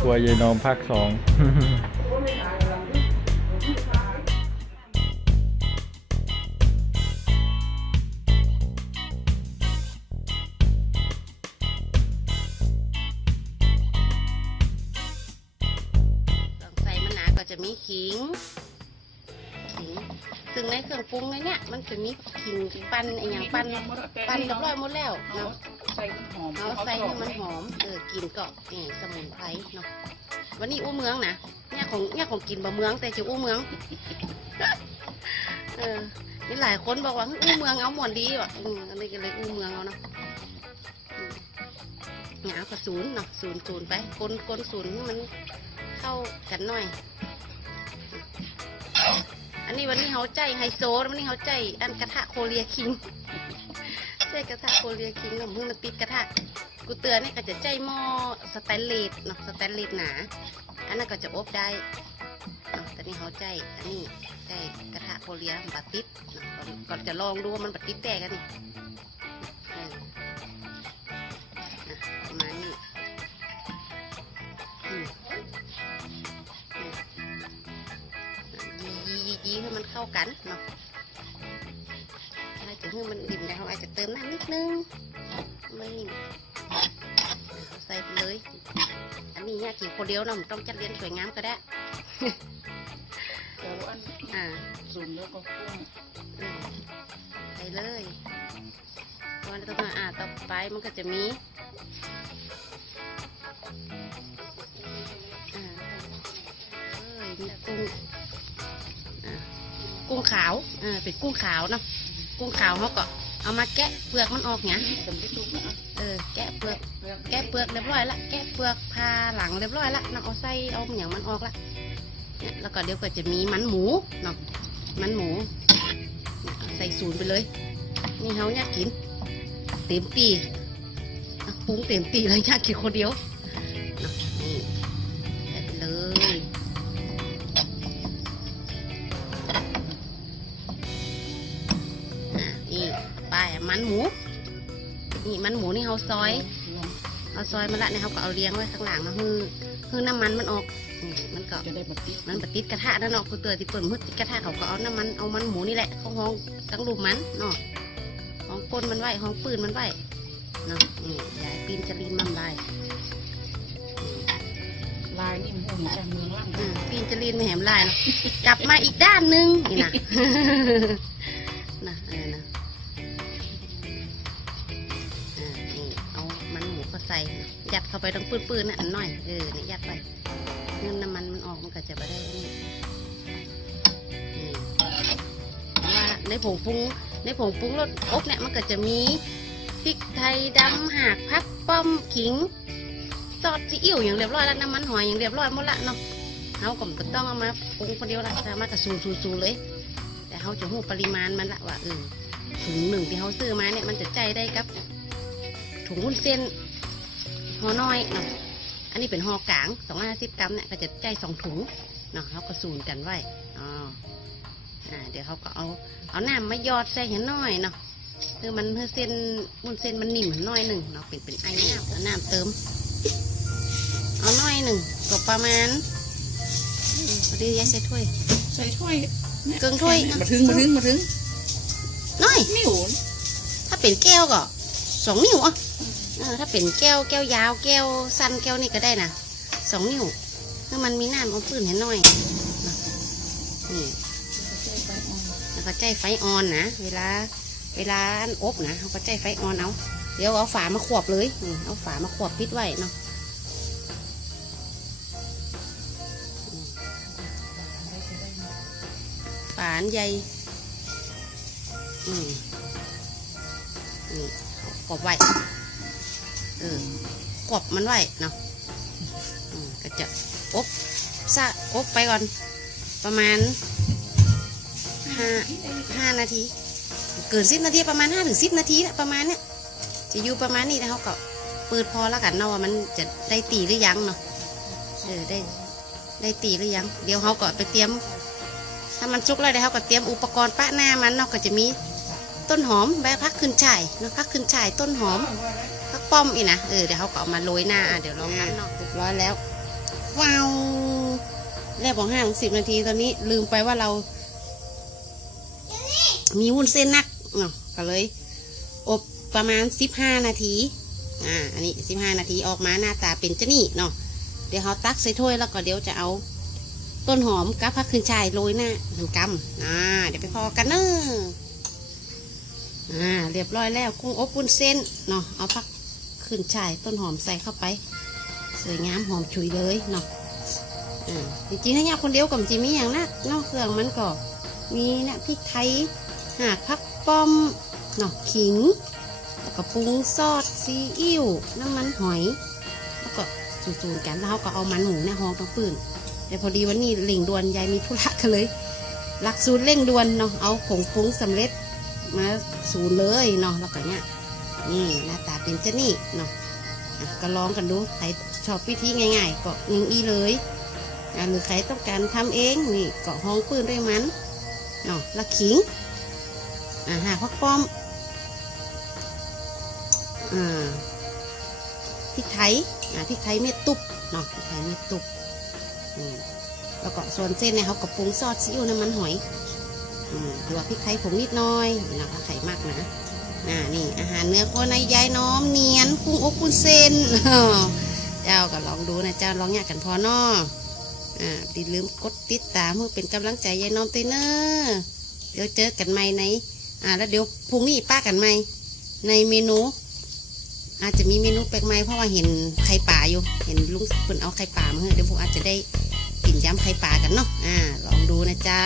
ครัวยายนอมภาคสองจะมีขิงขิงซึ่งในเครื่องปรุงในเนี้ยมันจะมีขิงปั้นไออย่างปั้นปั้นเรียบร้อยหมดแล้วเนาะ ส่หอมเอาใส่ให้มันหอมเออกินก็นี่สมุนไพรเนาะวันนี้อู้เมืองนะเนี่ยของเนี่ยของกินบะเมืองแต่จะอู้เมืองเออมีหลายคนบอกว่าอู้เมืองเอาหมดดีว่ะอืมอันนี้ก็เลยอู้เมืองเอาเนาะอืมเนี่ยเอากระสูนเนาะศูนย์ศูนย์ไปกลกลศูนย์ให้มันเข้ากันหน่อย อันนี้วันนี้เขาใจไฮโซวันนี้เขาใจอันกระทะโคเรียคิง ใจกระทะโคเรียคิงเนาะมึงมันติดกระทะกูเตือนนี่ก็จะใจหม้อสแตนเลสเนาะสแตนเลสหนา อันนั้นก็จะอบได้เนาะแต่นี่เขาใจอันนี้ใจกระทะโคเรียมบัติดก่อนจะลองดูว่ามันบัติดแต่กันนี่ประมาณนี้ยียียีให้มันเข้ากันเนาะ ให้มันดิ่มได้เราอาจจะเติมน้ำนิดนึงไม่เอาใส่ไปเลย อันนี้เนี่ยกี่คนเดียวเนาะมันต้องจัดเรียนสวยงามก็ได้เดี๋ยวอันอ่าสุ่มแล้วก็กุ้งอืมใส่เลยตอนต่อมาอ่าต่อไปมันก็จะมีอ่าเอ้ยมีกุ้งอ่ากุ้งขาว อ่า เป็นกุ้งขาวเนาะ กุ้งขาวเขาก็เอามาแกะเปลือกมันออกเนี่ยสมที่ทุกนะเออแกะเปลือก แกะเปลือกเรียบร้อยละ แกะเปลือกพาหลังเรียบร้อยละน้องเอาไส้เอาอย่างมันออกละเนี่ยแล้วก็เดี๋ยวก็จะมีมันหมูเนาะ มันหมู ใส่ศูนย์ไปเลย นี่เขาอยากกิน เต็มตีปรุงเต็มตีเลยอยากกินคนเดียว มันหมู นี่มันหมูนี่เขาซอยเอาซอยมาละเนี่ยเขาก็เอาเลี้ยงไว้ข้างหลังนะคือคือน้ำมันมันออกอืมมันก็จะได้บัดติดมันปติดกระทะนั่นเนาะคือเตือที่เปิดมืดติดกระทะเขาก็เอาน้ำมันเอามันหมูนี่แหละเขาห้องตั้งรูปมันเนาะห้องก้นมันไว้ห้องปืนมันไว้เนาะนี่ยายปีนจะลีนมันได้ลายนี่มันหุ่นจากเมืองล่างอืมปีนจะลีนไม่แหมลายเนาะกลับมาอีกด้านหนึงนี่นะนะ เข้าไปตรงปืนๆนะอันหน่อยเออเนี่ยยัดไปเงินน้ำมันมันออกมันก็จะไม่ได้นี่นี่ว่าในผงปรุงในผงปรุงรสอบเนี่ยมันก็จะมีพริกไทยดำหากพักป้อมขิงซอสซีอิ๊วอย่างเรียบร้อยแล้วน้ำมันหอยอย่างเรียบร้อยหมดละเนาะเขาก็ไม่ต้องเอามาปรุงคนเดียวละสามารถกระสูสูสูเลย แต่เขาจะหูปริมาณมันละว่าเออถุงหนึ่งที่เขาซื้อมาเนี่ยมันจะใจได้กับถุงวุ้นเส้น ห่อน้อยเนาะอันนี้เป็นห่อกลางสองห้าสิบกรัมเนี่ยก็จะใจสองถุงเนาะเขาก็สูนกันไว้อ๋ออ่าเดี๋ยวเขาก็เอาเอาน้ำมาหยอดใส่เห็นน้อยเนาะคือมันเพื่อเส้นมุนเส้นมันนิ่มหน่อยหนึ่งเนาะเป็นเป็นไอ้น้ำเอาน้ำเติม เอาน้อยหนึ่งก็ประมาณอืมพอดียายใส่ถ้วยใส่ถ้วยเกินถ้วยมาถึงมาถึงมาถึงน้อยนิ้วถ้าเป็นแก้วก็สองนิ้วอะ เออถ้าเป็นแก้วแก้วยาว แก้วสั้นแก้วนี่ก็ได้นะสองนิ้วคือมันมีน้ำเอาปืนให้หน่อยนี่แล้วก็ใจไฟอ่อนนะเวลาเวลาอันอบนะเขาก็ใจไฟอ่อนเอาเดี๋ยวเอาฝามาขวบเลยนี่เอาฝามาขวบปิดไว้เนาะฝานใหญ่อืมนี่ขวบไว้ เออกบมันไว้เนาะอืมก็จะอบซะอบไปก่อน ประมาณห้าห้านาที เกินสิบนาทีประมาณห้าถึงสิบนาทีแหละประมาณเนี้ยจะอยู่ประมาณนี้นะเขาก็เปิดพอแล้วกันเนาะว่ามันจะได้ตีหรือยังเนาะเออได้ได้ตีหรือยัง เดี๋ยวเขาก็ไปเตรียม ถ้ามันสุกแล้วเดี๋ยวเขาก็เตรียมอุปกรณ์ปะหน้ามันเนาะก็จะมีต้นหอมใบพักขึ้นฉ่ายเนาะพักขึ้นฉ่ายต้นหอมพัก ป้อมอีกนะเออเดี๋ยวเขาก็เอามาโรยหน้าอะเดี๋ยวลองกันเนาะเรียบร้อยแล้วว้าวแล้วบอกห้าถึงสิบนาทีตอนนี้ลืมไปว่าเรา มีวุ้นเส้นนักเนาะก็เลย อบประมาณสิบห้านาทีอ่าอันนี้สิบห้านาทีออกมาหน้าตาเป็นจะนี่เนาะเดี๋ยวเขาตักใส่ถ้วยแล้วก็เดี๋ยวจะเอา ต้นหอมกับผักขึ้นช่ายโรยหน้าหนึ่งกำอ่าเดี๋ยวไปพอกันเนอะอ่าเรียบร้อยแล้วกุ้งอบวุ้นเส้นเนาะเอาผัก ขึ้นช่ายต้นหอมใส่เข้าไป สวยงามหอมฉุยเลยเนาะอ่าจริงๆถ้าอยากคนเดียวกับจีมีอย่างนักเนาะเครื่องมันก็มีนี่ยพริกไทยหากผักป้อมเนาะขิง แล้วก็ปรุงซอสซีอิ๊วน้ำมันหอย แล้วก็สูนๆกันแล้วเขาก็เอามันหมูเนี่ยหองต้งปืนแต่พอดีวันนี้เร่งด่วนยายมีธุระกันเลยหลักสูตรเร่งด่วนเนาะเอาผงปรุงสำเร็จมาสูนเลยเนาะแล้วก็เนี่ย นี่หน้าตาเป็นเจ้านี่เนาะก็ลองกันดูใครชอบวิธีง่ายๆก็ยิงอีเลยหรือใครต้องการทำเองนี่ก็ห้องปืนด้วยมันเนาะละขิงอ่าหาพักป้อมอ่าพริกไทยอ่าพริกไทยเม็ดตุบเนาะพริกไทยเม็ดตุบอืมแล้วก็ส่วนเส้นเนี่ยเขากับปรุงซอสซีอิ๊วน้ำมันหอยอืมหรือว่าพริกไทยผงนิดหน้อยนี่เนาะถ้าไข่มากนะ อ่านี่อาหารเนื้อโคในยายน้อมเนียนกุ้งอบกุ้งเส้นเจ้าก็ลองดูนะเจ้าลองอยากกันพอนออ่าลืมกดติดตามเพื่อเป็นกำลังใจยายน้อมเตยเนอร์เดี๋ยวเจอกันใหม่ในอ่าแล้วเดี๋ยวพรุ่งนี้ป้ากันใหม่ในเมนู อาจจะมีเมนูแปลกใหม่เพราะว่าเห็นไข่ป่าอยู่ เห็นลุงคนเอาไข่ป่ามาให้เดี๋ยวพวกอาจจะได้กินยำไข่ป่ากันเนาะอ่าลองดูนะเจ้า